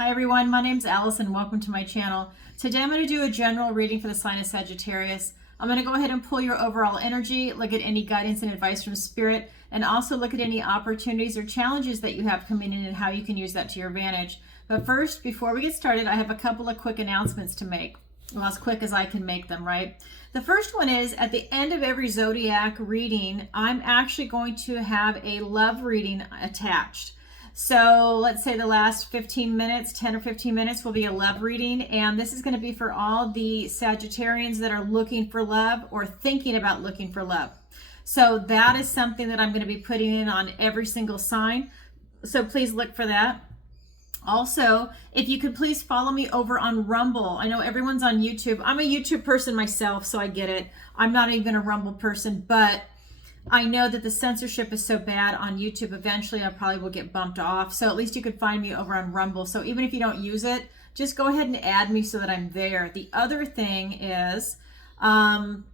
Hi everyone, my name's Allison. Welcome to my channel. Today I'm going to do a general reading for the sign of Sagittarius. I'm going to go ahead and pull your overall energy, look at any guidance and advice from Spirit, and also look at any opportunities or challenges that you have coming in and how you can use that to your advantage. But first, before we get started, I have a couple of quick announcements to make. Well, as quick as I can make them, right? The first one is at the end of every zodiac reading, I'm actually going to have a love reading attached. So let's say the last 15 minutes, 10 or 15 minutes will be a love reading. And this is going to be for all the Sagittarians that are looking for love or thinking about looking for love. So that is something that I'm going to be putting in on every single sign. So please look for that. Also, if you could please follow me over on Rumble. I know everyone's on YouTube. I'm a YouTube person myself, so I get it. I'm not even a Rumble person, but I know that the censorship is so bad on YouTube. Eventually, I probably will get bumped off. So at least you could find me over on Rumble. So even if you don't use it, just go ahead and add me so that I'm there. The other thing is, I'm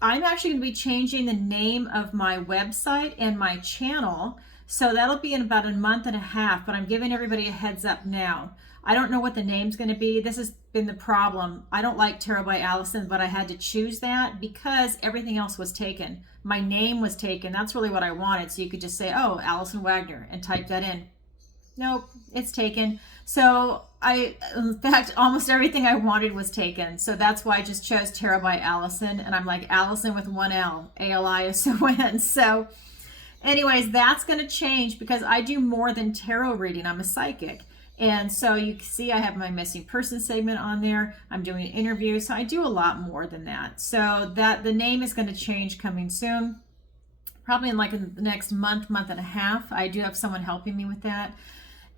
actually going to be changing the name of my website and my channel. So that'll be in about a month and a half, but I'm giving everybody a heads up now. I don't know what the name's going to be. This has been the problem. I don't like Tarot by Allison, but I had to choose that because everything else was taken. My name was taken. That's really what I wanted. So you could just say, oh, Allison Wagner, and type that in. Nope, it's taken. So in fact, almost everything I wanted was taken. So that's why I just chose Tarot by Allison. And I'm like Allison with one L, A-L-I-S-O-N. So anyways, that's going to change because I do more than tarot reading. I'm a psychic. And so you can see I have my missing person segment on there. I'm doing interviews. So I do a lot more than that. So that the name is going to change coming soon. Probably in like the next month, month and a half. I do have someone helping me with that.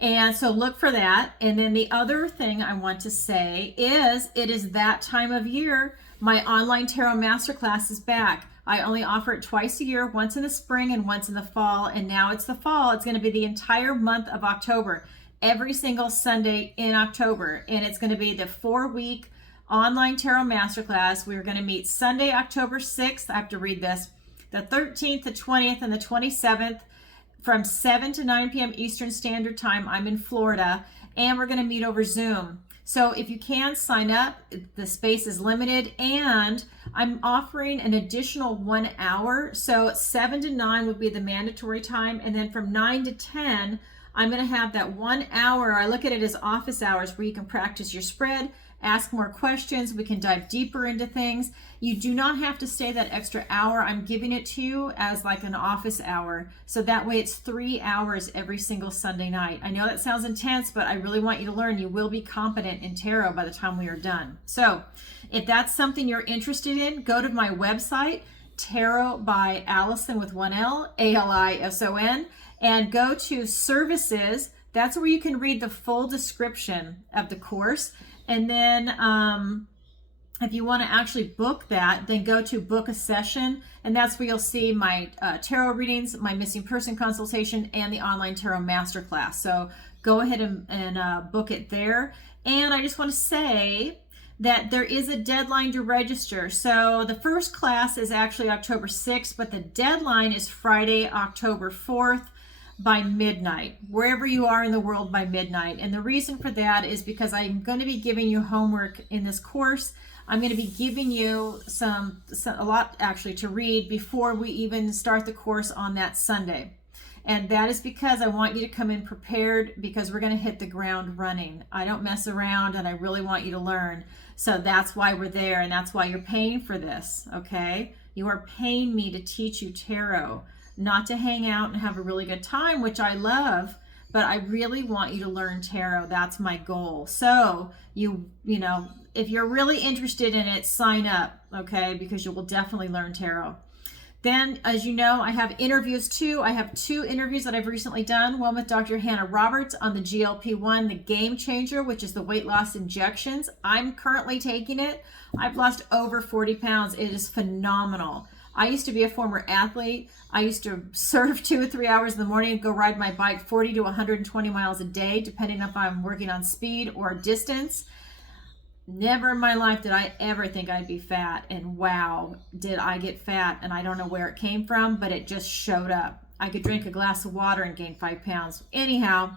And so look for that. And then the other thing I want to say is it is that time of year. My online tarot masterclass is back. I only offer it twice a year, once in the spring and once in the fall. And now it's the fall. It's going to be the entire month of October, every single Sunday in October. And it's going to be the 4-week online tarot masterclass. We're going to meet Sunday, October 6th. I have to read this. The 13th, the 20th, and the 27th from 7 to 9 p.m. Eastern Standard Time. I'm in Florida. And we're going to meet over Zoom. So if you can sign up, the space is limited, and I'm offering an additional 1 hour. So 7 to 9 would be the mandatory time. And then from 9 to 10, I'm going to have that 1 hour. I look at it as office hours where you can practice your spread, ask more questions. We can dive deeper into things. You do not have to stay that extra hour. I'm giving it to you as like an office hour. So that way it's 3 hours every single Sunday night. I know that sounds intense, but I really want you to learn. You will be competent in tarot by the time we are done. So if that's something you're interested in, go to my website, Tarot by Allison with one L, A-L-I-S-O-N, and go to services. That's where you can read the full description of the course. And then if you want to actually book that, then go to book a session. And that's where you'll see my tarot readings, my missing person consultation, and the online tarot masterclass. So go ahead and book it there. And I just want to say that there is a deadline to register. So the first class is actually October 6th, but the deadline is Friday, October 4th. By midnight, wherever you are in the world by midnight. And the reason for that is because I'm going to be giving you homework in this course. I'm going to be giving you a lot actually to read before we even start the course on that Sunday. And that is because I want you to come in prepared because we're going to hit the ground running. I don't mess around and I really want you to learn. So that's why we're there, and that's why you're paying for this, okay? You are paying me to teach you tarot. Not to hang out and have a really good time, which I love, but I really want you to learn tarot. That's my goal. So you know, if you're really interested in it, sign up, okay? Because you will definitely learn tarot. Then, as you know, I have interviews too. I have 2 interviews that I've recently done. One with Dr. Hannah Roberts on the GLP-1, the Game Changer, which is the weight loss injections. I'm currently taking it. I've lost over 40 pounds. It is phenomenal. I used to be a former athlete. I used to surf 2 or 3 hours in the morning and go ride my bike 40 to 120 miles a day, depending if I'm working on speed or distance. Never in my life did I ever think I'd be fat. And wow, did I get fat. And I don't know where it came from, but it just showed up. I could drink a glass of water and gain 5 pounds. Anyhow,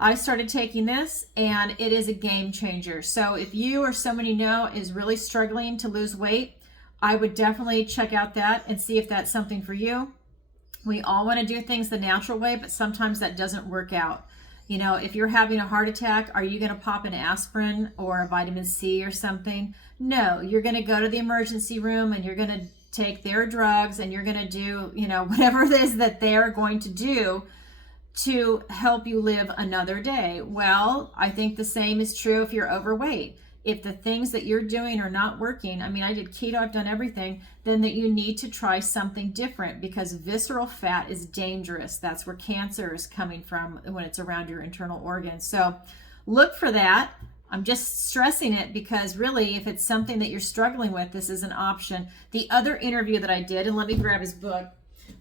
I started taking this and it is a game changer. So if you or somebody you know is really struggling to lose weight, I would definitely check out that and see if that's something for you. We all want to do things the natural way, but sometimes that doesn't work out. You know, if you're having a heart attack, are you going to pop an aspirin or a vitamin C or something? No, you're going to go to the emergency room and you're going to take their drugs and you're going to do, you know, whatever it is that they're going to do to help you live another day. Well, I think the same is true if you're overweight. If the things that you're doing are not working, I mean, I did keto, I've done everything, then that you need to try something different, because visceral fat is dangerous. That's where cancer is coming from when it's around your internal organs. So look for that. I'm just stressing it because really, if it's something that you're struggling with, this is an option. The other interview that I did, and let me grab his book,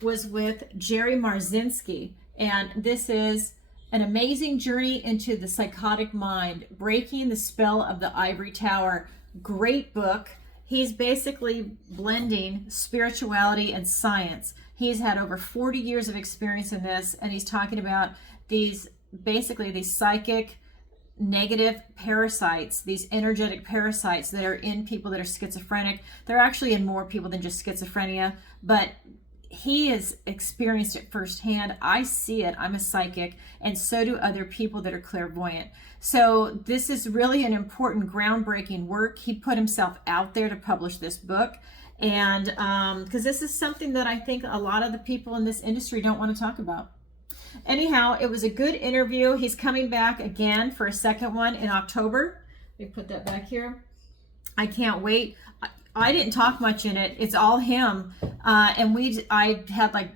was with Jerry Marzinski. And this is an amazing journey into the psychotic mind, breaking the spell of the ivory tower. Great book. He's basically blending spirituality and science. He's had over 40 years of experience in this, and he's talking about these psychic negative parasites, these energetic parasites that are in people that are schizophrenic. They're actually in more people than just schizophrenia, but he has experienced it firsthand. I see it. I'm a psychic, and so do other people that are clairvoyant. So this is really an important, groundbreaking work. He put himself out there to publish this book, and because this is something that I think a lot of the people in this industry don't want to talk about. Anyhow, it was a good interview. He's coming back again for a second one in October. Let me put that back here. I can't wait. I didn't talk much in it. It's all him. And I had like,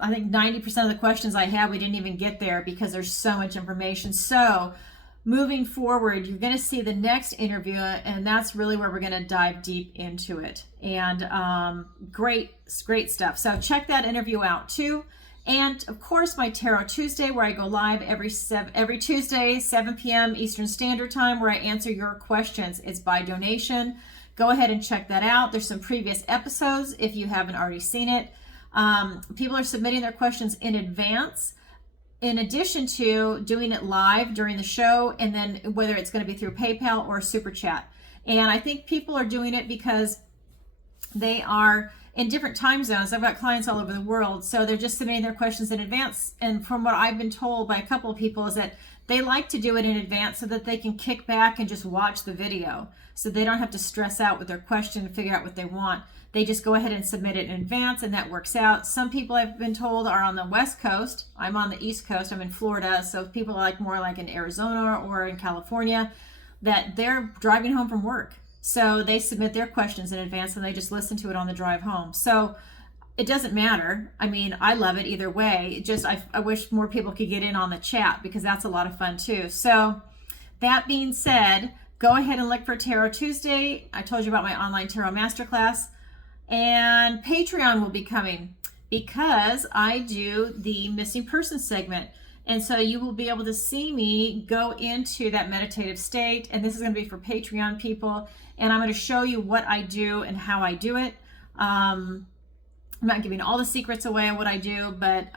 I think 90% of the questions I had, we didn't even get there because there's so much information. So moving forward, you're going to see the next interview, and that's really where we're going to dive deep into it. And great stuff. So check that interview out too. And of course, my Tarot Tuesday, where I go live every Tuesday, 7 p.m. Eastern Standard Time, where I answer your questions. It's by donation. Go ahead and check that out. There's some previous episodes if you haven't already seen it. People are submitting their questions in advance, in addition to doing it live during the show, and then whether it's going to be through PayPal or Super Chat. And I think people are doing it because they are in different time zones. I've got clients all over the world, so they're just submitting their questions in advance. And from what I've been told by a couple of people is that they like to do it in advance so that they can kick back and just watch the video. So they don't have to stress out with their question and figure out what they want. They just go ahead and submit it in advance, and that works out. Some people I've been told are on the West Coast. I'm on the East Coast. I'm in Florida. So people are more like in Arizona or in California, that they're driving home from work. So they submit their questions in advance and they just listen to it on the drive home. So it doesn't matter. I mean, I love it either way. I wish more people could get in on the chat, because that's a lot of fun too. So that being said, go ahead and look for Tarot Tuesday. I told you about my online tarot masterclass, and Patreon will be coming because I do the missing person segment. And so you will be able to see me go into that meditative state. And this is going to be for Patreon people. And I'm going to show you what I do and how I do it. I'm not giving all the secrets away of what I do, but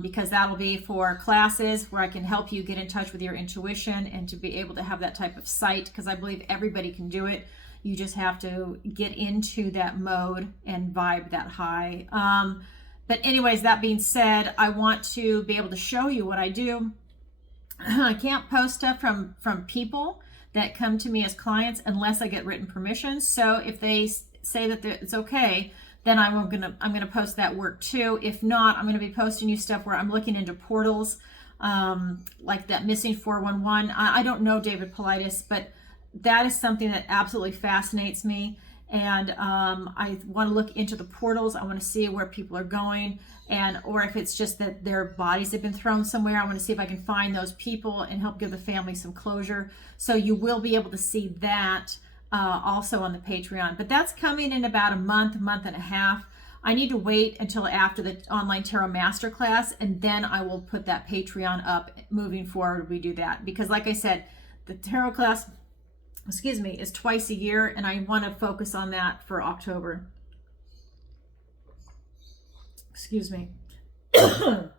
because that'll be for classes where I can help you get in touch with your intuition and to be able to have that type of sight, because I believe everybody can do it. You just have to get into that mode and vibe that high. But anyways, that being said, I want to be able to show you what I do. I can't post stuff from people that come to me as clients unless I get written permission. So if they say that it's okay, then I'm gonna post that work too. If not, I'm gonna be posting you stuff where I'm looking into portals, like that missing 411. I don't know David Politis, but that is something that absolutely fascinates me. And I want to look into the portals. I want to see where people are going, or if it's just that their bodies have been thrown somewhere. I want to see if I can find those people and help give the family some closure. So you will be able to see that also on the Patreon. But that's coming in about a month and a half. I need to wait until after the online tarot masterclass, and then I will put that Patreon up. Moving forward, we do that because, like I said, the tarot class, is twice a year, and I want to focus on that for October. Excuse me. Oh,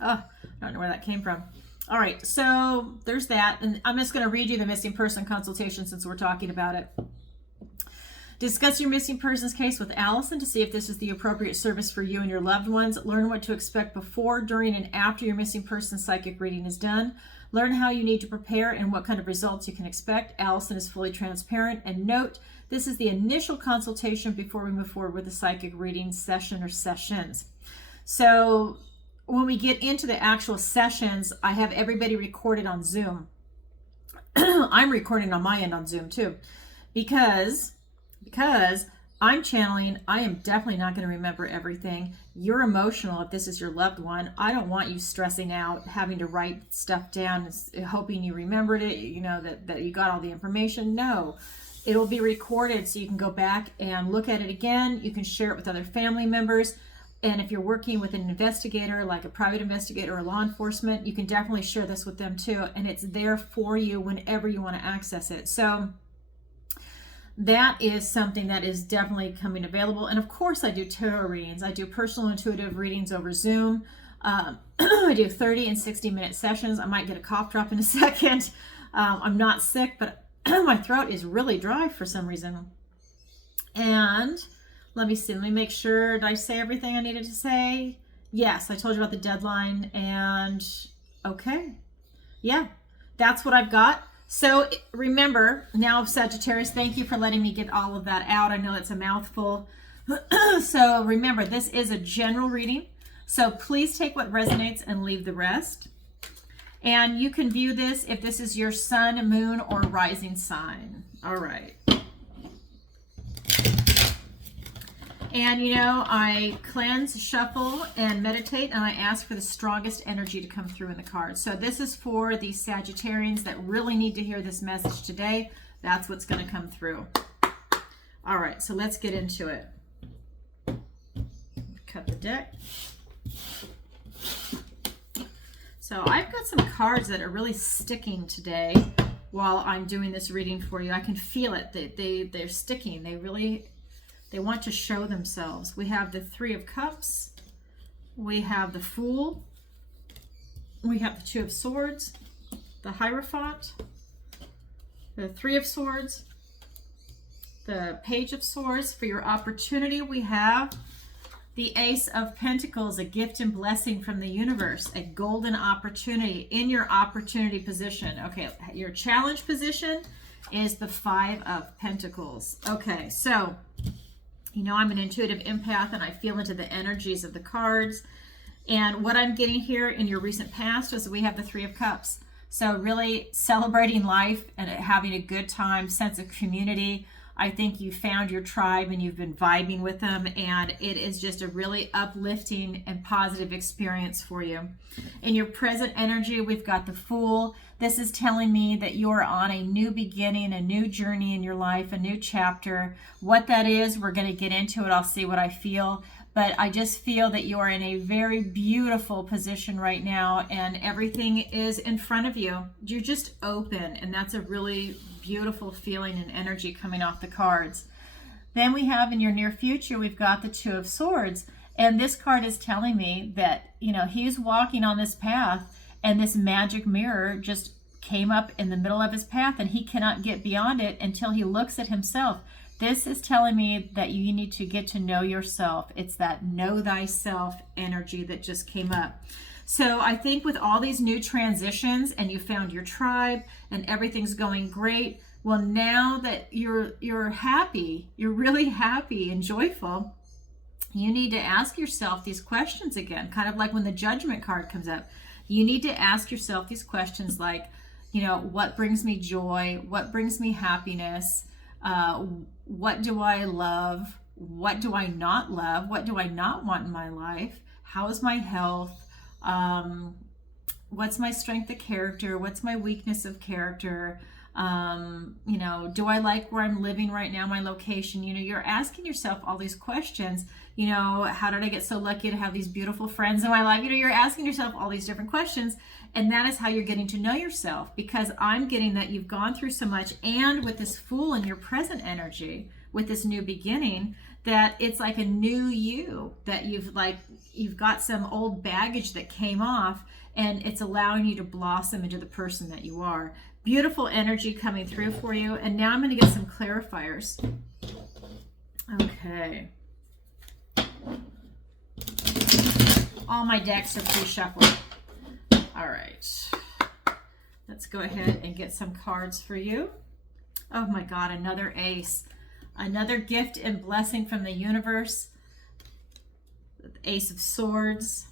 I don't know where that came from. All right, so there's that. And I'm just going to read you the missing person consultation since we're talking about it. Discuss your missing persons case with Allison to see if this is the appropriate service for you and your loved ones. Learn what to expect before, during, and after your missing person psychic reading is done. Learn how you need to prepare and what kind of results you can expect. Allison is fully transparent. And note, this is the initial consultation before we move forward with the psychic reading session or sessions. So when we get into the actual sessions, I have everybody recorded on Zoom. I'm recording on my end on Zoom too, because I'm channeling. I am definitely not going to remember everything. You're emotional if this is your loved one. I don't want you stressing out, having to write stuff down, hoping you remembered it, you know, that you got all the information. No, it'll be recorded so you can go back and look at it again. You can share it with other family members. And if you're working with an investigator, like a private investigator or law enforcement, you can definitely share this with them too. And it's there for you whenever you want to access it. So that is something that is definitely coming available. And of course, I do tarot readings. I do personal intuitive readings over Zoom. I do 30 and 60-minute sessions. I might get a cough drop in a second. I'm not sick, but my throat is really dry for some reason. And let me see. Let me make sure. Did I say everything I needed to say? Yes, I told you about the deadline. And okay. Yeah, that's what I've got. So remember, now Sagittarius, thank you for letting me get all of that out. I know it's a mouthful. So remember, this is a general reading. So please take what resonates and leave the rest. And you can view this if this is your sun, moon, or rising sign. All right. And you know, I cleanse, shuffle, and meditate, and I ask for the strongest energy to come through in the cards. So this is for the Sagittarians that really need to hear this message today. That's what's going to come through. All right, so let's get into it. Cut the deck. So I've got some cards that are really sticking today while I'm doing this reading for you. I can feel it. They're sticking. They want to show themselves. We have the Three of Cups. We have the Fool. We have the Two of Swords, the Hierophant, the Three of Swords, the Page of Swords. For your opportunity, we have the Ace of Pentacles, a gift and blessing from the universe, a golden opportunity in your opportunity position. Okay, your challenge position is the Five of Pentacles. Okay, so you know, I'm an intuitive empath and I feel into the energies of the cards. And what I'm getting here in your recent past is we have the Three of Cups. So really celebrating life and having a good time, sense of community. I think you found your tribe and you've been vibing with them, and it is just a really uplifting and positive experience for you. In your present energy, we've got the Fool. This is telling me that you're on a new beginning, a new journey in your life, a new chapter. What that is, we're going to get into it. I'll see what I feel. But I just feel that you are in a very beautiful position right now, and everything is in front of you. You're just open, and that's a really beautiful feeling and energy coming off the cards. Then we have in your near future, we've got the Two of Swords. And this card is telling me that, you know, he's walking on this path, and this magic mirror just came up in the middle of his path, and he cannot get beyond it until he looks at himself. This is telling me that you need to get to know yourself. It's that know thyself energy that just came up. So I think with all these new transitions and you found your tribe and everything's going great, well, now that you're happy, you're really happy and joyful, you need to ask yourself these questions again, kind of like when the Judgment card comes up. You need to ask yourself these questions like, you know, what brings me joy? What brings me happiness? What do I love? What do I not love? What do I not want in my life? How is my health? What's my strength of character? What's my weakness of character? You know, do I like where I'm living right now, my location? You know, you're asking yourself all these questions. You know, how did I get so lucky to have these beautiful friends in my life? You know, you're asking yourself all these different questions, and that is how you're getting to know yourself, because I'm getting that you've gone through so much, and with this Fool in your present energy, with this new beginning, that it's like a new you, that you've got some old baggage that came off, and it's allowing you to blossom into the person that you are. Beautiful energy coming through for you. And now I'm going to get some clarifiers. Okay. All my decks are pre-shuffled. All right. Let's go ahead and get some cards for you. Oh my God, another ace. Another gift and blessing from the universe. The Ace of Swords.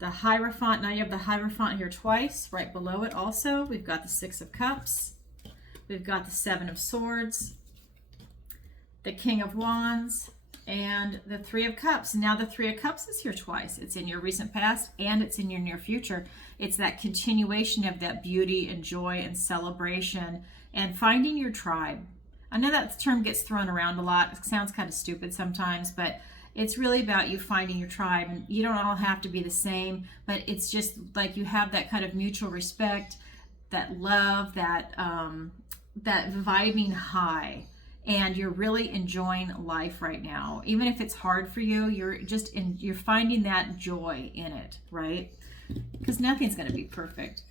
The Hierophant. Now you have the Hierophant here twice. Right below it also, we've got the Six of Cups. We've got the Seven of Swords. The King of Wands. And the Three of Cups. Now the Three of Cups is here twice. It's in your recent past and it's in your near future. It's that continuation of that beauty and joy and celebration and finding your tribe. I know that term gets thrown around a lot. It sounds kind of stupid sometimes, but it's really about you finding your tribe. And you don't all have to be the same, but it's just like you have that kind of mutual respect, that love, that vibing high. And you're really enjoying life right now. Even if it's hard for you, you're finding that joy in it, right? Because nothing's going to be perfect.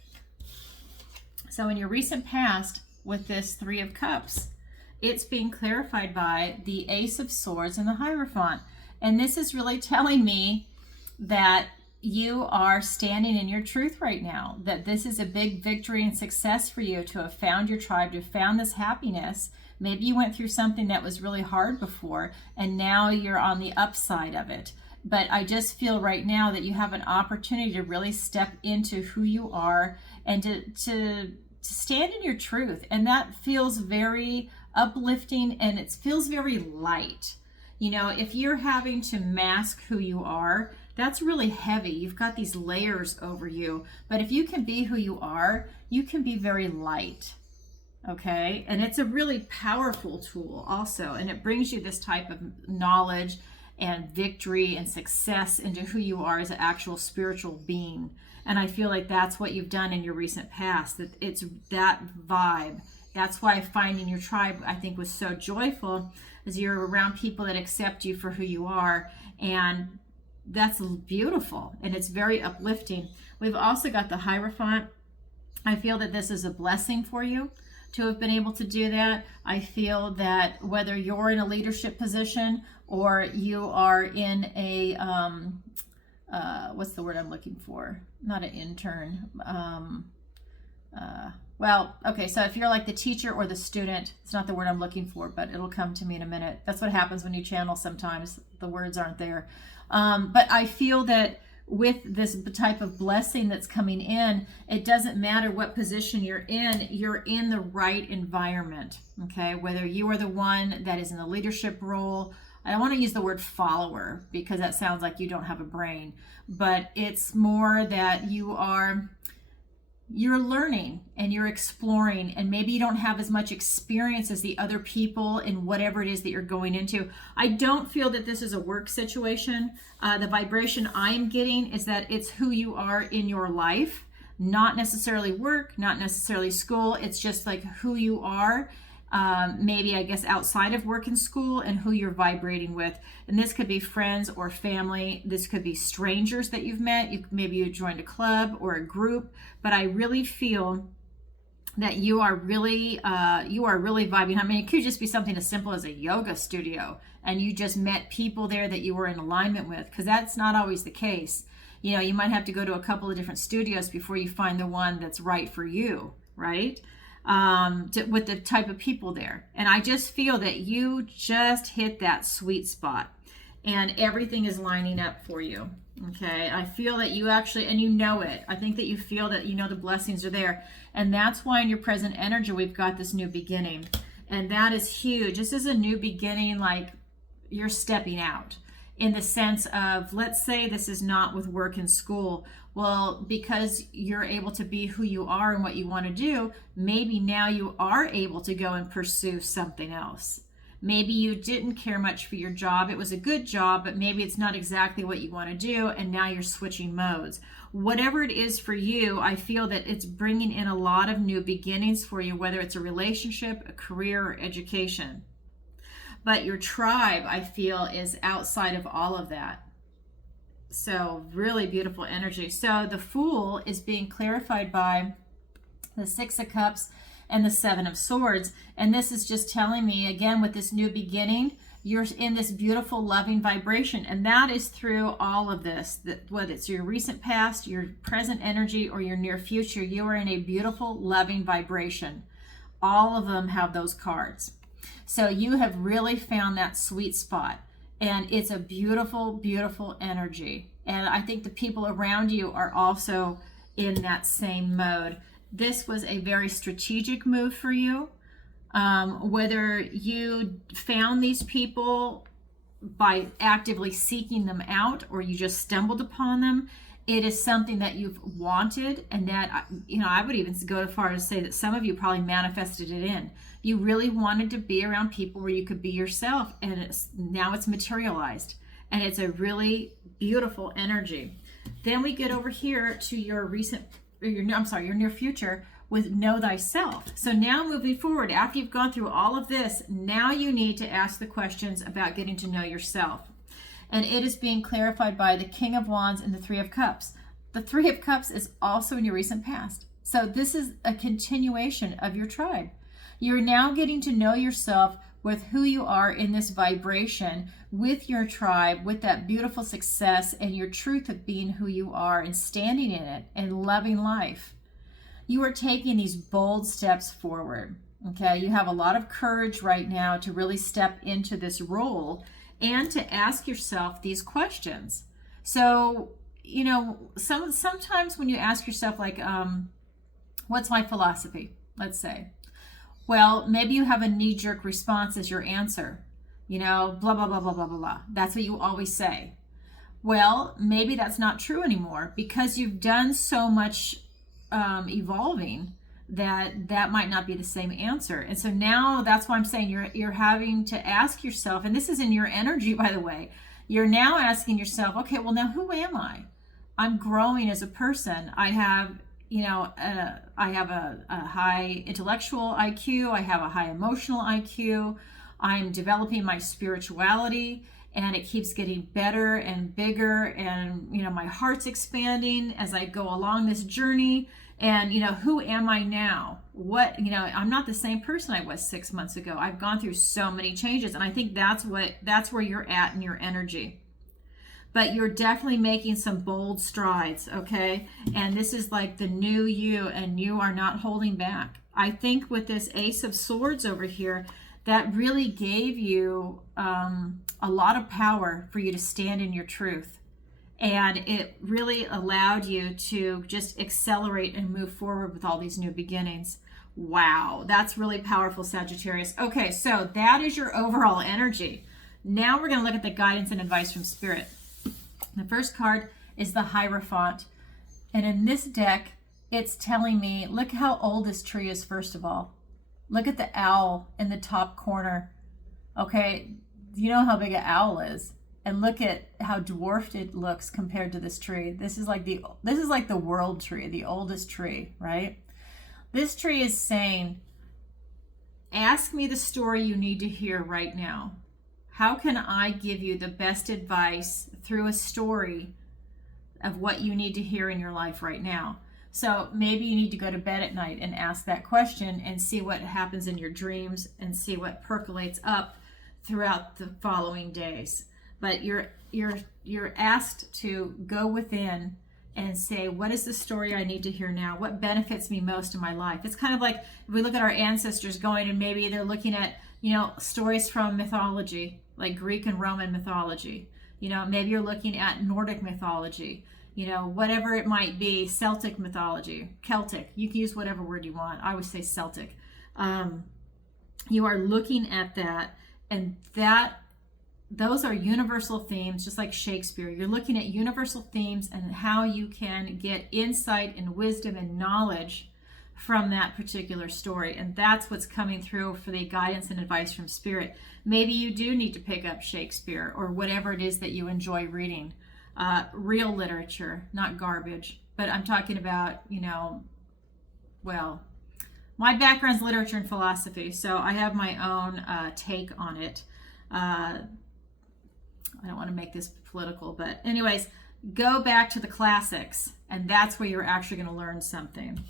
So in your recent past, with this Three of Cups, it's being clarified by the Ace of Swords and the Hierophant. And this is really telling me that you are standing in your truth right now, that this is a big victory and success for you to have found your tribe, to have found this happiness. Maybe you went through something that was really hard before, and now you're on the upside of it. But I just feel right now that you have an opportunity to really step into who you are and to stand in your truth. And that feels very uplifting, and it feels very light. You know, if you're having to mask who you are, that's really heavy. You've got these layers over you. But if you can be who you are, you can be very light. Okay, and it's a really powerful tool also, and it brings you this type of knowledge and victory and success into who you are as an actual spiritual being. And I feel like that's what you've done in your recent past, that it's that vibe. That's why finding your tribe, I think, was so joyful, as you're around people that accept you for who you are, and that's beautiful, and it's very uplifting. We've also got the Hierophant. I feel that this is a blessing for you to have been able to do that. I feel that whether you're in a leadership position or you are in a, what's the word I'm looking for? Not an intern. Well, okay, so if you're like the teacher or the student, it's not the word I'm looking for, but it'll come to me in a minute. That's what happens when you channel sometimes. The words aren't there. But I feel that with this type of blessing that's coming in, it doesn't matter what position you're in the right environment, okay? Whether you are the one that is in the leadership role, I don't want to use the word follower because that sounds like you don't have a brain, but it's more that you're learning and you're exploring, and maybe you don't have as much experience as the other people in whatever it is that you're going into. I don't feel that this is a work situation. The vibration I'm getting is that it's who you are in your life, not necessarily work, not necessarily school. It's just like who you are, maybe I guess outside of work and school, and who you're vibrating with. And this could be friends or family. This could be strangers that you've met. Maybe you joined a club or a group, but I really feel that you are really vibing. I mean, it could just be something as simple as a yoga studio, and you just met people there that you were in alignment with, because that's not always the case. You know, you might have to go to a couple of different studios before you find the one that's right for you, right? With the type of people there. And I just feel that you just hit that sweet spot, and everything is lining up for you. Okay, I feel that you actually, and you know it. I think that you feel that you know the blessings are there. And that's why in your present energy, we've got this new beginning. And that is huge. This is a new beginning, like you're stepping out in the sense of, let's say this is not with work and school. Well, because you're able to be who you are and what you want to do, maybe now you are able to go and pursue something else. Maybe you didn't care much for your job. It was a good job, but maybe it's not exactly what you want to do, and now you're switching modes. Whatever it is for you, I feel that it's bringing in a lot of new beginnings for you, whether it's a relationship, a career, or education. But your tribe, I feel, is outside of all of that. So really beautiful energy. So the Fool is being clarified by the Six of Cups and the Seven of Swords. And this is just telling me, again, with this new beginning, you're in this beautiful, loving vibration. And that is through all of this, that whether it's your recent past, your present energy, or your near future, you are in a beautiful, loving vibration. All of them have those cards. So you have really found that sweet spot. And it's a beautiful, beautiful energy. And I think the people around you are also in that same mode. This was a very strategic move for you. Whether you found these people by actively seeking them out or you just stumbled upon them, it is something that you've wanted, and that, I would even go as far as to say that some of you probably manifested it in. You really wanted to be around people where you could be yourself, and now it's materialized, and it's a really beautiful energy. Then we get over here to your near future with Know Thyself. So now moving forward, after you've gone through all of this, now you need to ask the questions about getting to know yourself. And it is being clarified by the King of Wands and the Three of Cups. The Three of Cups is also in your recent past. So this is a continuation of your tribe. You're now getting to know yourself with who you are in this vibration, with your tribe, with that beautiful success and your truth of being who you are and standing in it and loving life. You are taking these bold steps forward. Okay, you have a lot of courage right now to really step into this role and to ask yourself these questions. So, sometimes when you ask yourself, like, what's my philosophy? Let's say. Well, maybe you have a knee-jerk response as your answer. Blah, blah, blah, blah, blah, blah, blah. That's what you always say. Well, maybe that's not true anymore because you've done so much evolving that might not be the same answer. And so now that's why I'm saying you're having to ask yourself, and this is in your energy, by the way, you're now asking yourself, okay, well, now who am I? I'm growing as a person. I have a high intellectual IQ. I have a high emotional IQ. I'm developing my spirituality, and it keeps getting better and bigger. And, my heart's expanding as I go along this journey. And, who am I now? I'm not the same person I was 6 months ago. I've gone through so many changes. And I think that's where you're at in your energy. But you're definitely making some bold strides, okay? And this is like the new you, and you are not holding back. I think with this Ace of Swords over here, that really gave you a lot of power for you to stand in your truth. And it really allowed you to just accelerate and move forward with all these new beginnings. Wow, that's really powerful, Sagittarius. Okay, so that is your overall energy. Now we're going to look at the guidance and advice from Spirit. The first card is the Hierophant. And in this deck, it's telling me, look how old this tree is, first of all. Look at the owl in the top corner. Okay, you know how big an owl is. And look at how dwarfed it looks compared to this tree. This is like the world tree, the oldest tree, right? This tree is saying, ask me the story you need to hear right now. How can I give you the best advice through a story of what you need to hear in your life right now? So maybe you need to go to bed at night and ask that question and see what happens in your dreams and see what percolates up throughout the following days. But you're asked to go within and say, what is the story I need to hear now? What benefits me most in my life? It's kind of like if we look at our ancestors going, and maybe they're looking at, stories from mythology, like Greek and Roman mythology. Maybe you're looking at Nordic mythology, whatever it might be, Celtic mythology, Celtic. You can use whatever word you want. I would say Celtic. You are looking at that, and those are universal themes, just like Shakespeare. You're looking at universal themes and how you can get insight and wisdom and knowledge from that particular story. And that's what's coming through for the guidance and advice from Spirit. Maybe you do need to pick up Shakespeare or whatever it is that you enjoy reading. Real literature, not garbage. But I'm talking about, my background's literature and philosophy, so I have my own take on it. I don't want to make this political, but anyways, go back to the classics, and that's where you're actually going to learn something.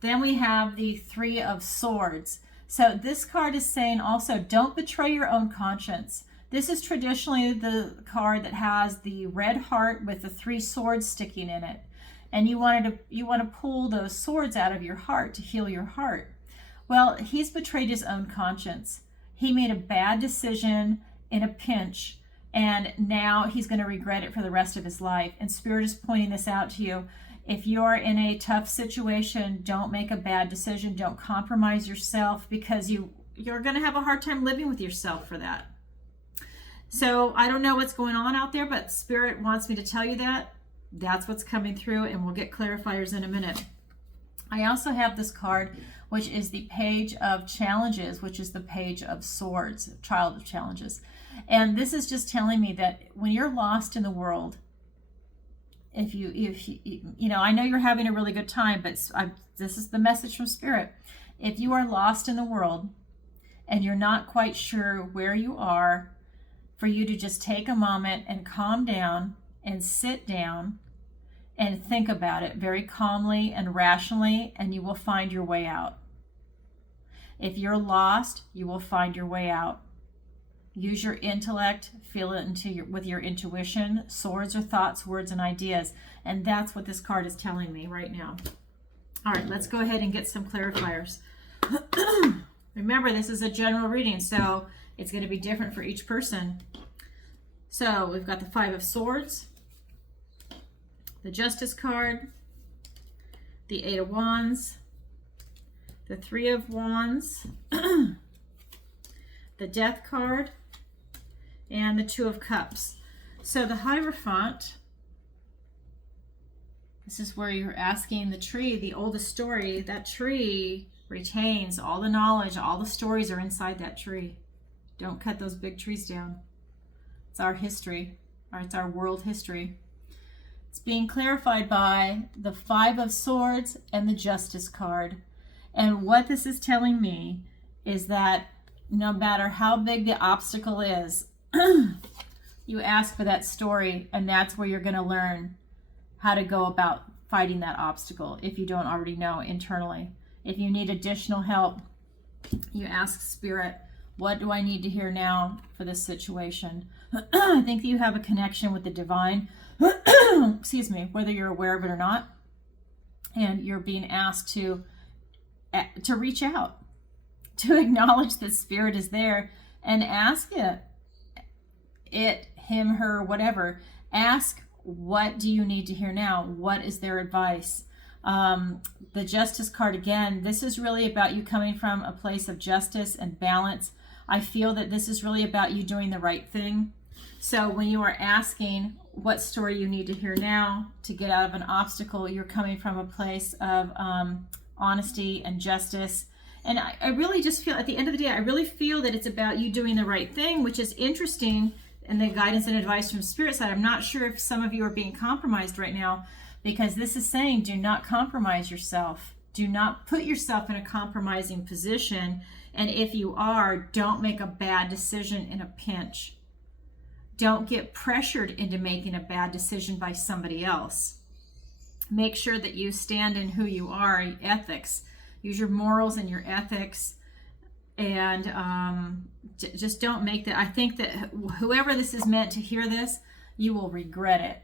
Then we have the Three of Swords. So this card is saying also, don't betray your own conscience. This is traditionally the card that has the red heart with the 3 swords sticking in it. And you want to pull those swords out of your heart to heal your heart. Well, he's betrayed his own conscience. He made a bad decision in a pinch, and now he's going to regret it for the rest of his life. And Spirit is pointing this out to you. If you're in a tough situation, don't make a bad decision. Don't compromise yourself, because you're going to have a hard time living with yourself for that. So I don't know what's going on out there, but Spirit wants me to tell you that. That's what's coming through, and we'll get clarifiers in a minute. I also have this card, which is the Page of Challenges, which is the Page of Swords, Child of Challenges. And this is just telling me that when you're lost in the world, if you know, I know you're having a really good time, but this is the message from Spirit. If you are lost in the world and you're not quite sure where you are, for you to just take a moment and calm down and sit down and think about it very calmly and rationally, and you will find your way out. If you're lost, you will find your way out. Use your intellect, feel it with your intuition. Swords are thoughts, words, and ideas. And that's what this card is telling me right now. All right, let's go ahead and get some clarifiers. Remember, this is a general reading, so it's going to be different for each person. So we've got the Five of Swords, the Justice card, the Eight of Wands, the Three of Wands, the Death card, and the Two of Cups. So the Hierophant, this is where you're asking the tree, the oldest story. That tree retains all the knowledge, all the stories are inside that tree. Don't cut those big trees down. It's our history, or it's our world history. It's being clarified by the Five of Swords and the Justice card. And what this is telling me is that no matter how big the obstacle is, you ask for that story, and that's where you're going to learn how to go about fighting that obstacle if you don't already know internally. If you need additional help, you ask Spirit, what do I need to hear now for this situation? I think that you have a connection with the divine, excuse me, whether you're aware of it or not, and you're being asked to reach out, to acknowledge that Spirit is there, and ask it, him, her, whatever. Ask, what do you need to hear now? What is their advice? The Justice card, again, this is really about you coming from a place of justice and balance. I feel that this is really about you doing the right thing. So when you are asking what story you need to hear now to get out of an obstacle, you're coming from a place of honesty and justice. And I really just feel, at the end of the day, I really feel that it's about you doing the right thing, which is interesting. And the guidance and advice from Spirit side, I'm not sure if some of you are being compromised right now, because this is saying, do not compromise yourself. Do not put yourself in a compromising position. And if you are, don't make a bad decision in a pinch. Don't get pressured into making a bad decision by somebody else. Make sure that you stand in who you are, ethics. Use your morals and your ethics, and just don't make that. I think that whoever this is meant to hear this, you will regret it.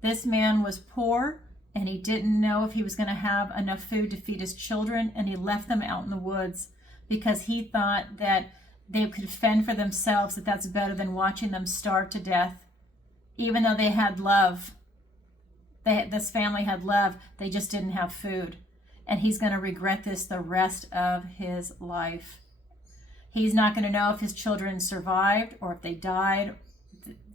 This man was poor, and he didn't know if he was going to have enough food to feed his children, and he left them out in the woods because he thought that they could fend for themselves, that that's better than watching them starve to death. Even though they had love, this family had love, they just didn't have food. And he's going to regret this the rest of his life. He's not going to know if his children survived or if they died.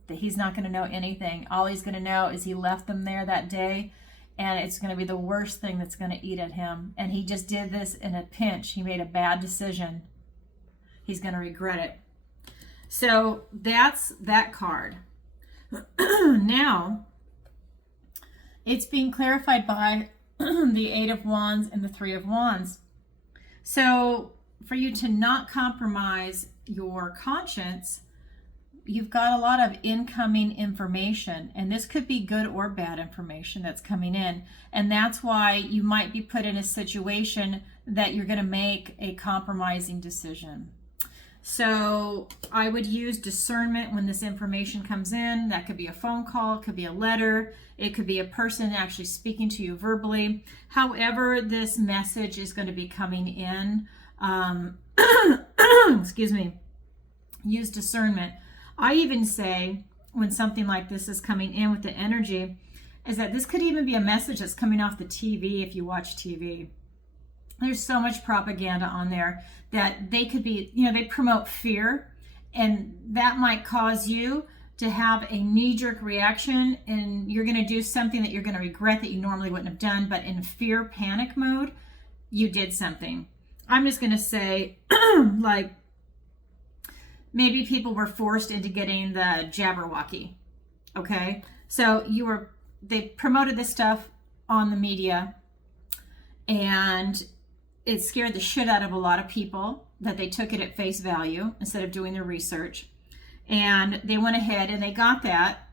He's not going to know anything. All he's going to know is he left them there that day, and it's going to be the worst thing that's going to eat at him. And he just did this in a pinch. He made a bad decision. He's going to regret it. So that's that card. Now, it's being clarified by the Eight of Wands and the Three of Wands. So for you to not compromise your conscience, you've got a lot of incoming information, and this could be good or bad information that's coming in. And that's why you might be put in a situation that you're going to make a compromising decision. So I would use discernment when this information comes in. That could be a phone call, it could be a letter, it could be a person actually speaking to you verbally. However, this message is going to be coming in, excuse me, use discernment. I even say when something like this is coming in with the energy, is that this could even be a message that's coming off the TV if you watch TV. There's so much propaganda on there that they could be, they promote fear, and that might cause you to have a knee-jerk reaction, and you're going to do something that you're going to regret that you normally wouldn't have done, but in fear, panic mode, you did something. I'm just going to say, like, maybe people were forced into getting the Jabberwocky, okay? So they promoted this stuff on the media, and it scared the shit out of a lot of people that they took it at face value instead of doing their research. And they went ahead and they got that.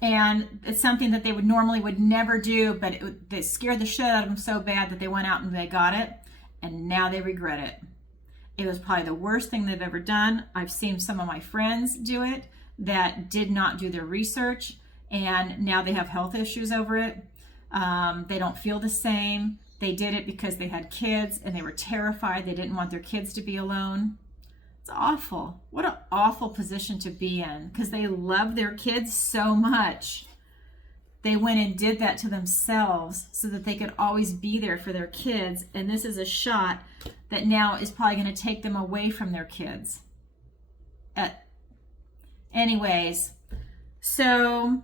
And it's something that they would never do, but it scared the shit out of them so bad that they went out and they got it. And now they regret it. It was probably the worst thing they've ever done. I've seen some of my friends do it that did not do their research, and now they have health issues over it. They don't feel the same. They did it because they had kids and they were terrified. They didn't want their kids to be alone. It's awful. What an awful position to be in, because they love their kids so much. They went and did that to themselves so that they could always be there for their kids. And this is a shot that now is probably going to take them away from their kids. Anyways, so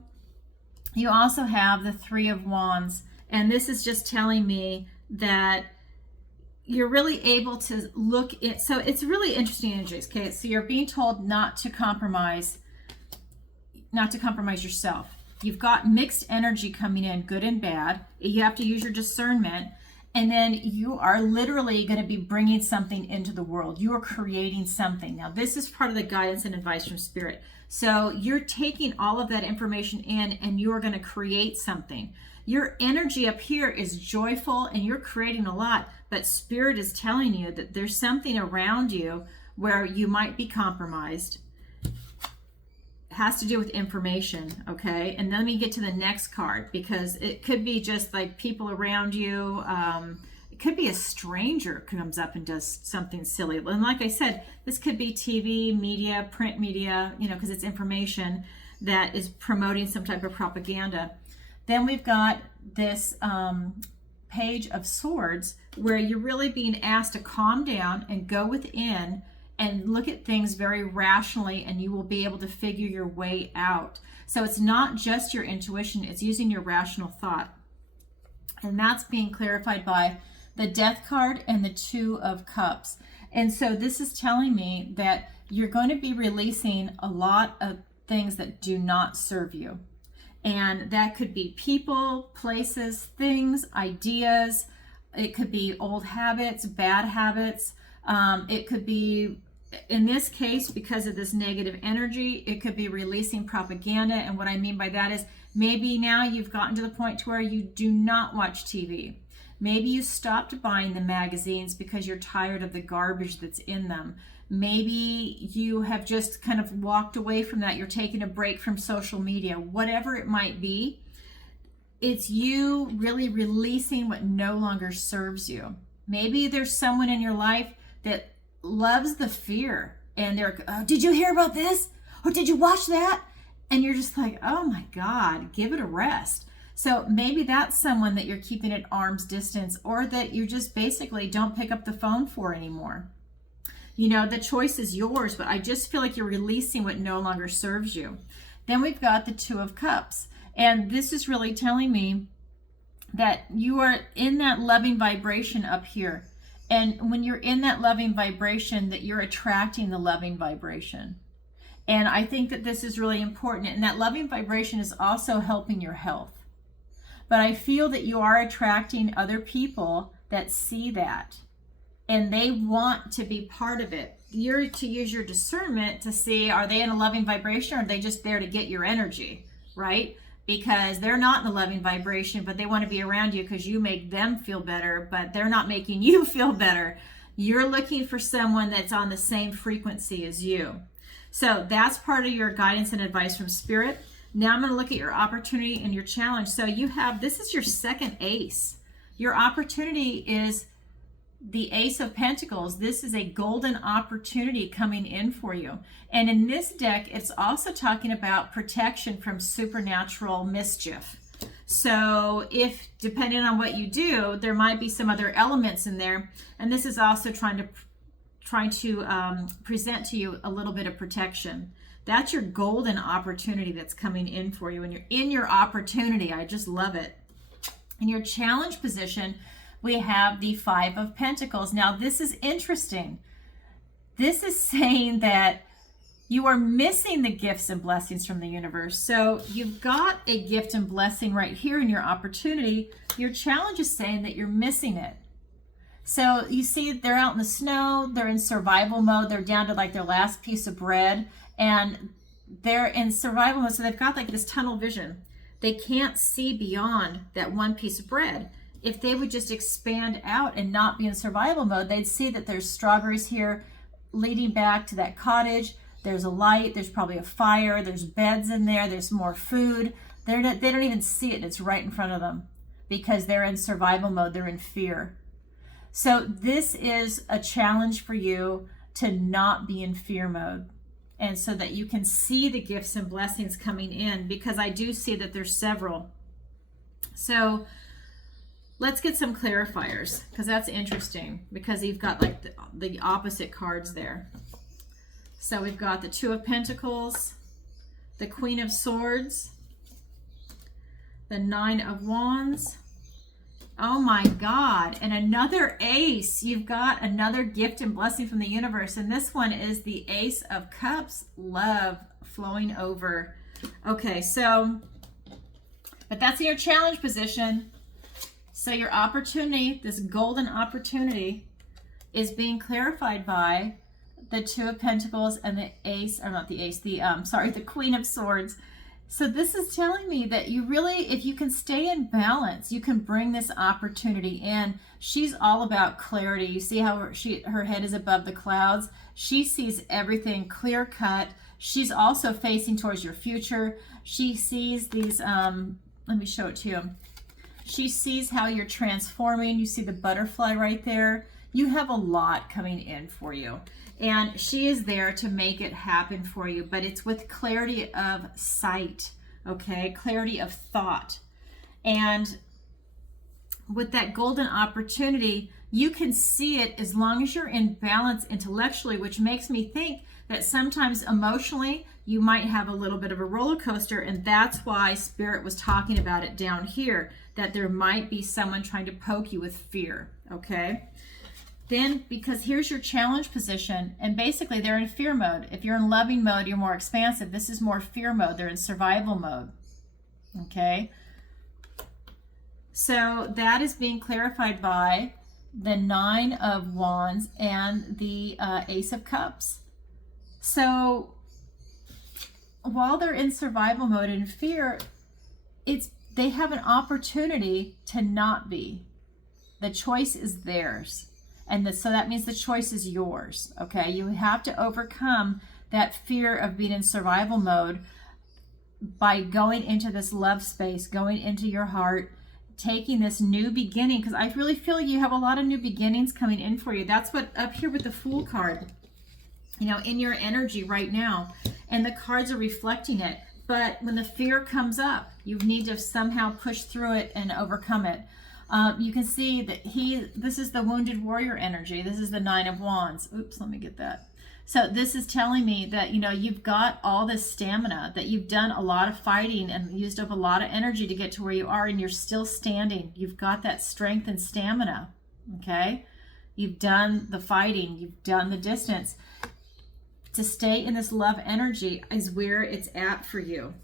you also have the Three of Wands. And this is just telling me that you're really able to look at, so it's really interesting energies, okay? So you're being told not to compromise yourself. You've got mixed energy coming in, good and bad. You have to use your discernment. And then you are literally going to be bringing something into the world. You are creating something. Now, this is part of the guidance and advice from Spirit. So you're taking all of that information in and you are going to create something. Your energy up here is joyful and you're creating a lot, but Spirit is telling you that there's something around you where you might be compromised. It has to do with information, okay? And then we get to the next card, because it could be just like people around you. It could be a stranger comes up and does something silly. And like I said, this could be TV, media, print media, because it's information that is promoting some type of propaganda. Then we've got this Page of Swords, where you're really being asked to calm down and go within and look at things very rationally, and you will be able to figure your way out. So it's not just your intuition, it's using your rational thought. And that's being clarified by the Death card and the Two of Cups. And so this is telling me that you're going to be releasing a lot of things that do not serve you. And that could be people, places, things, ideas. It could be old habits, bad habits. It could be, in this case, because of this negative energy, it could be releasing propaganda. And what I mean by that is maybe now you've gotten to the point to where you do not watch TV. Maybe you stopped buying the magazines because you're tired of the garbage that's in them. Maybe you have just kind of walked away from that. You're taking a break from social media. Whatever it might be, it's you really releasing what no longer serves you. Maybe there's someone in your life that loves the fear, and they're, oh, did you hear about this? Or did you watch that? And you're just like, oh my God, give it a rest. So maybe that's someone that you're keeping at arm's distance, or that you just basically don't pick up the phone for anymore. The choice is yours, but I just feel like you're releasing what no longer serves you. Then we've got the Two of Cups. And this is really telling me that you are in that loving vibration up here. And when you're in that loving vibration, that you're attracting the loving vibration. And I think that this is really important. And that loving vibration is also helping your health. But I feel that you are attracting other people that see that. and they want to be part of it. You're to use your discernment to see, are they in a loving vibration, or are they just there to get your energy, right? Because they're not in a loving vibration, but they want to be around you because you make them feel better, but they're not making you feel better. You're looking for someone that's on the same frequency as you. So that's part of your guidance and advice from Spirit. Now I'm going to look at your opportunity and your challenge. So you have, this is your second ace. Your opportunity is the Ace of Pentacles. This is a golden opportunity coming in for you. And in this deck, it's also talking about protection from supernatural mischief. So if, depending on what you do, there might be some other elements in there. And this is also trying to present to you a little bit of protection. That's your golden opportunity that's coming in for you. And you're in your opportunity. I just love it. In your challenge position, we have the Five of Pentacles. Now, this is interesting. This is saying that you are missing the gifts and blessings from the universe. So you've got a gift and blessing right here in your opportunity. Your challenge is saying that you're missing it. So you see they're out in the snow, they're in survival mode, they're down to like their last piece of bread, and they're in survival mode. So they've got like this tunnel vision. They can't see beyond that one piece of bread. If they would just expand out and not be in survival mode, they'd see that there's strawberries here leading back to that cottage. There's a light, there's probably a fire, there's beds in there, there's more food. They don't even see it. It's right in front of them because they're in survival mode. They're in fear. So this is a challenge for you to not be in fear mode, and so that you can see the gifts and blessings coming in, because I do see that there's several. So let's get some clarifiers, because that's interesting, because you've got like the opposite cards there. So we've got the Two of Pentacles, the Queen of Swords, the Nine of Wands. Oh my God, and another ace. You've got another gift and blessing from the universe, and this one is the Ace of Cups, love flowing over. Okay, so, but that's in your challenge position. So your opportunity, this golden opportunity, is being clarified by the Two of Pentacles and the Ace, or not the Ace, the Queen of Swords. So this is telling me that you really, if you can stay in balance, you can bring this opportunity in. She's all about clarity. You see how her head is above the clouds. She sees everything clear cut. She's also facing towards your future. She sees these, let me show it to you. She sees how you're transforming. You see the butterfly right there. You have a lot coming in for you. And she is there to make it happen for you, but it's with clarity of sight, okay? Clarity of thought. And with that golden opportunity, you can see it as long as you're in balance intellectually, which makes me think that sometimes emotionally, you might have a little bit of a roller coaster, and that's why Spirit was talking about it down here, that there might be someone trying to poke you with fear, okay? Then, because here's your challenge position, and basically they're in fear mode. If you're in loving mode, you're more expansive. This is more fear mode. They're in survival mode, okay? So that is being clarified by the Nine of Wands and the Ace of Cups. So while they're in survival mode and fear, they have an opportunity to not be. The choice is theirs. And so that means the choice is yours, okay? You have to overcome that fear of being in survival mode by going into this love space, going into your heart, taking this new beginning, because I really feel you have a lot of new beginnings coming in for you. That's what up here with the Fool card, you know, in your energy right now. And the cards are reflecting it. But when the fear comes up, you need to somehow push through it and overcome it. You can see that this is the Wounded Warrior energy. This is the Nine of Wands. Oops, let me get that. So this is telling me that, you know, you've got all this stamina, that you've done a lot of fighting and used up a lot of energy to get to where you are, and you're still standing. You've got that strength and stamina, okay? You've done the fighting. You've done the distance. To stay in this love energy is where it's at for you.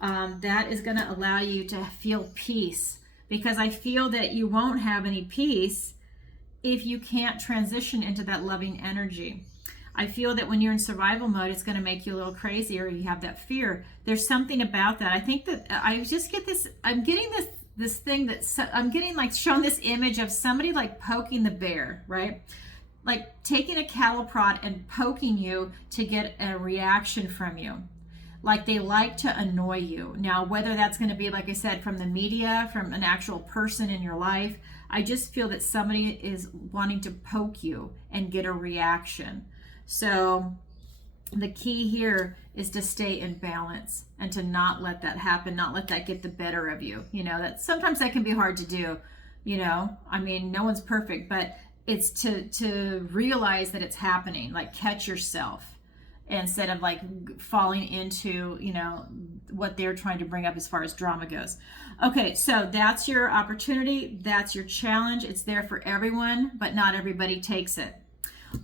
That is going to allow you to feel peace, because I feel that you won't have any peace if you can't transition into that loving energy. I feel that when you're in survival mode, it's going to make you a little crazy, or you have that fear. There's something about that. I think that I just get this, I'm getting this thing that I'm getting like shown this image of somebody like poking the bear, right? Like taking a cattle prod and poking you to get a reaction from you. Like they like to annoy you. Now, whether that's going to be, like I said, from the media, from an actual person in your life, I just feel that somebody is wanting to poke you and get a reaction. So the key here is to stay in balance and to not let that happen, not let that get the better of you. You know, that sometimes that can be hard to do, you know, I mean, no one's perfect, but it's to realize that it's happening, like catch yourself instead of like falling into, you know, what they're trying to bring up as far as drama goes. Okay, so that's your opportunity. That's your challenge. It's there for everyone, but not everybody takes it.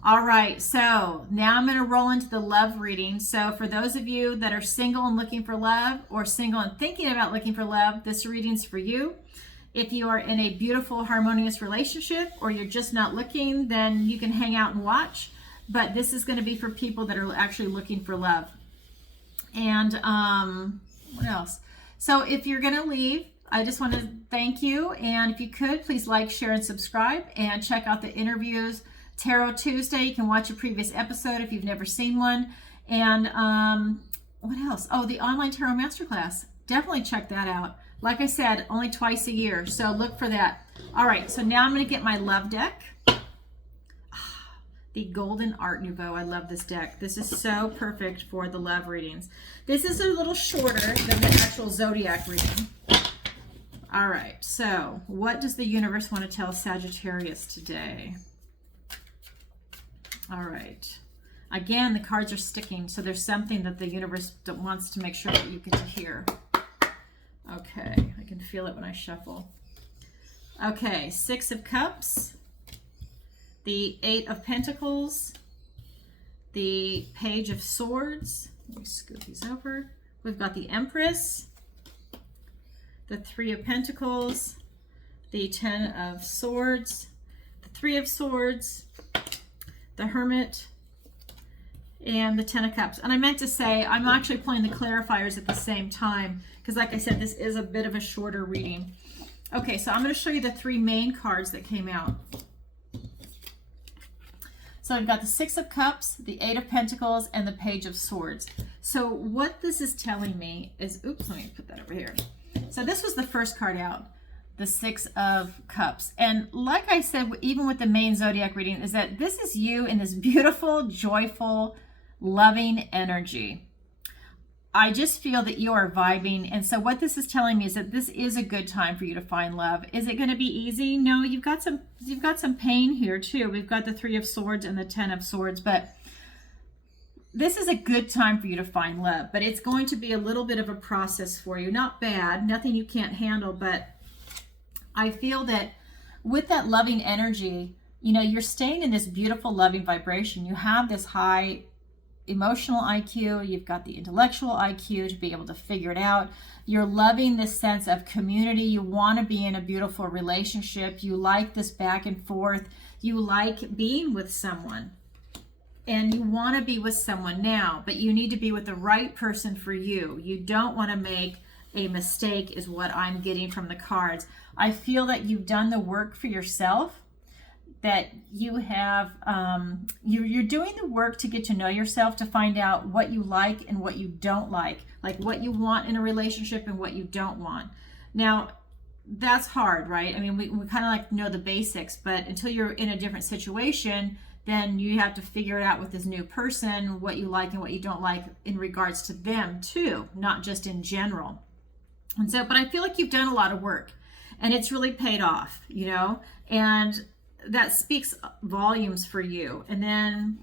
All right, so now I'm going to roll into the love reading. So for those of you that are single and looking for love, or single and thinking about looking for love, this reading's for you. If you are in a beautiful, harmonious relationship, or you're just not looking, then you can hang out and watch. But this is going to be for people that are actually looking for love. And what else? So if you're going to leave, I just want to thank you. And if you could, please like, share, and subscribe. And check out the interviews. Tarot Tuesday, you can watch a previous episode if you've never seen one. And what else? Oh, the online tarot masterclass. Definitely check that out. Like I said, only twice a year, so look for that. All right, so now I'm going to get my love deck. The Golden Art Nouveau. I love this deck. This is so perfect for the love readings. This is a little shorter than the actual zodiac reading. All right, so what does the universe want to tell Sagittarius today? All right. Again, the cards are sticking, so there's something that the universe wants to make sure that you get to hear. Okay, I can feel it when I shuffle. Okay, Six of Cups, the Eight of Pentacles, the Page of Swords. Let me scoot these over. We've got the Empress, the Three of Pentacles, the Ten of Swords, the Three of Swords, the Hermit, and the Ten of Cups. And I meant to say, I'm actually pulling the clarifiers at the same time, because like I said, this is a bit of a shorter reading. Okay, so I'm going to show you the three main cards that came out. So I've got the Six of Cups, the Eight of Pentacles, and the Page of Swords. So what this is telling me is, oops, let me put that over here. So this was the first card out, the Six of Cups. And like I said, even with the main zodiac reading, is that this is you in this beautiful, joyful, loving energy. I just feel that you are vibing. And so what this is telling me is that this is a good time for you to find love. Is it going to be easy? No, you've got some pain here too. We've got the Three of Swords and the Ten of Swords, but this is a good time for you to find love, but it's going to be a little bit of a process for you. Not bad, nothing you can't handle, but I feel that with that loving energy, you know, you're staying in this beautiful, loving vibration. You have this high emotional IQ. You've got the intellectual IQ to be able to figure it out. You're loving this sense of community. You want to be in a beautiful relationship. You like this back and forth. You like being with someone. And you want to be with someone now, but you need to be with the right person for you. You don't want to make a mistake, is what I'm getting from the cards. I feel that you've done the work for yourself, that you have, you're doing the work to get to know yourself, to find out what you like and what you don't like what you want in a relationship and what you don't want. Now, that's hard, right? I mean, we kind of like know the basics, but until you're in a different situation, then you have to figure it out with this new person, what you like and what you don't like in regards to them too, not just in general. And so, but I feel like you've done a lot of work and it's really paid off, you know, and that speaks volumes for you. And then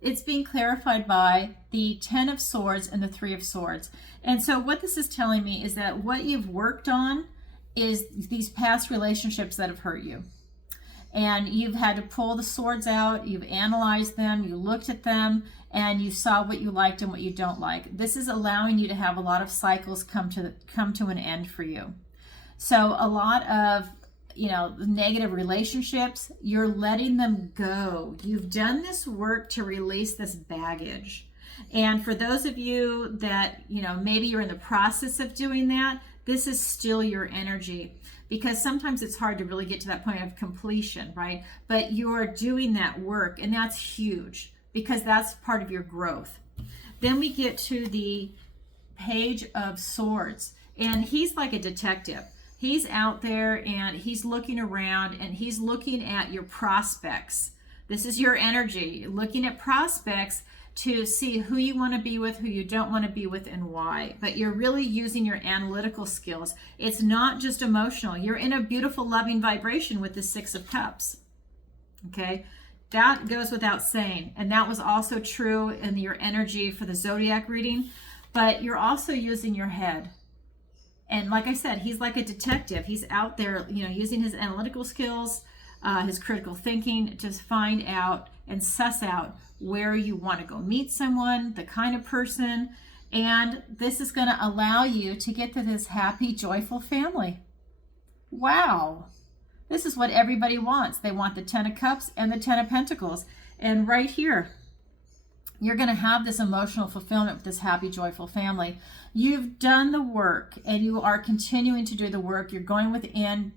it's being clarified by the Ten of Swords and the Three of Swords. And so what this is telling me is that what you've worked on is these past relationships that have hurt you. And you've had to pull the swords out, you've analyzed them, you looked at them, and you saw what you liked and what you don't like. This is allowing you to have a lot of cycles come to an end for you. So a lot of negative relationships, you're letting them go. You've done this work to release this baggage. And for those of you that, maybe you're in the process of doing that, this is still your energy, because sometimes it's hard to really get to that point of completion, right? But you're doing that work, and that's huge because that's part of your growth. Then we get to the Page of Swords, and he's like a detective. He's out there and he's looking around and he's looking at your prospects. This is your energy, looking at prospects to see who you want to be with, who you don't want to be with, and why. But you're really using your analytical skills. It's not just emotional. You're in a beautiful, loving vibration with the Six of Cups. Okay? That goes without saying. And that was also true in your energy for the zodiac reading. But you're also using your head. And like I said, he's like a detective. He's out there, using his analytical skills, his critical thinking to find out and suss out where you want to go meet someone, the kind of person. And this is going to allow you to get to this happy, joyful family. Wow. This is what everybody wants. They want the 10 of Cups and the 10 of Pentacles. And right here, you're going to have this emotional fulfillment with this happy, joyful family. You've done the work and you are continuing to do the work. You're going within,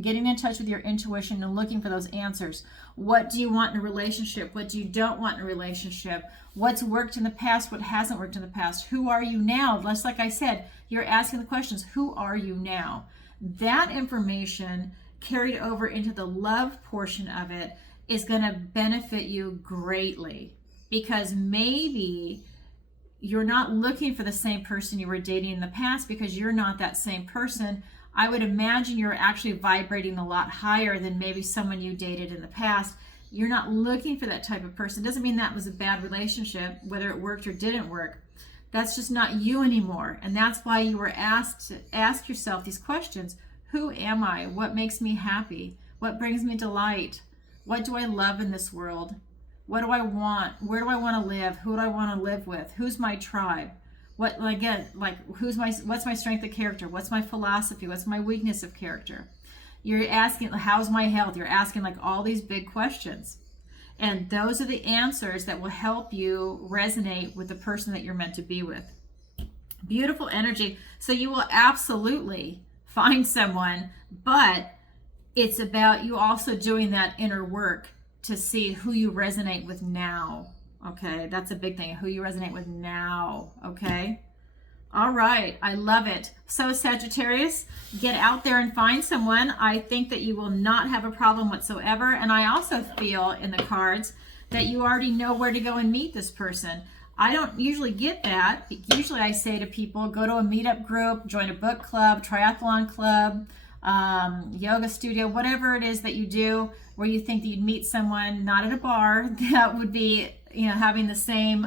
getting in touch with your intuition and looking for those answers. What do you want in a relationship? What do you don't want in a relationship? What's worked in the past? What hasn't worked in the past? Who are you now? Just like I said, you're asking the questions, who are you now? That information carried over into the love portion of it is going to benefit you greatly, because maybe you're not looking for the same person you were dating in the past because you're not that same person. I would imagine you're actually vibrating a lot higher than maybe someone you dated in the past. You're not looking for that type of person. Doesn't mean that was a bad relationship, whether it worked or didn't work. That's just not you anymore. And that's why you were asked to ask yourself these questions. Who am I? What makes me happy? What brings me delight? What do I love in this world? What do I want? Where do I want to live? Who do I want to live with? Who's my tribe? What's my strength of character? What's my philosophy? What's my weakness of character? You're asking, how's my health? You're asking like all these big questions. And those are the answers that will help you resonate with the person that you're meant to be with. Beautiful energy. So you will absolutely find someone, but it's about you also doing that inner work to see who you resonate with now. Okay, that's a big thing, who you resonate with now. Okay, all right, I love it. So Sagittarius, get out there and find someone. I think that you will not have a problem whatsoever. And I also feel in the cards that you already know where to go and meet this person. I don't usually get that. Usually I say to people, go to a meetup group, join a book club, triathlon club, yoga studio, whatever it is that you do where you think that you'd meet someone, not at a bar, that would be, having the same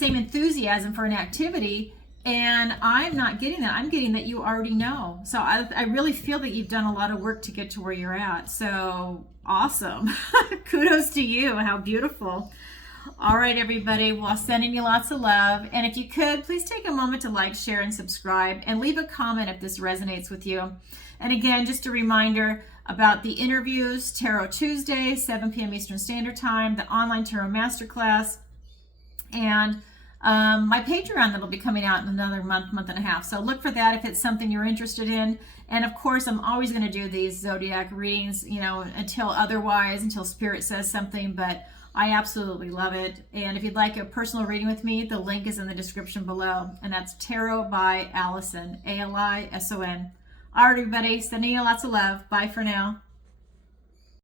enthusiasm for an activity. And I'm not getting that. I'm getting that you already know. So I really feel that you've done a lot of work to get to where you're at. So awesome. Kudos to you. How beautiful. All right, everybody. Well, sending you lots of love. And if you could, please take a moment to like, share, and subscribe, and leave a comment if this resonates with you. And again, just a reminder about the interviews, Tarot Tuesday, 7 p.m. Eastern Standard Time, the online Tarot Masterclass, and my Patreon that'll be coming out in another month and a half. So look for that if it's something you're interested in. And of course, I'm always going to do these zodiac readings, until Spirit says something, but I absolutely love it. And if you'd like a personal reading with me, the link is in the description below. And that's Tarot by Alison, Alison. All right, everybody, sending you lots of love. Bye for now.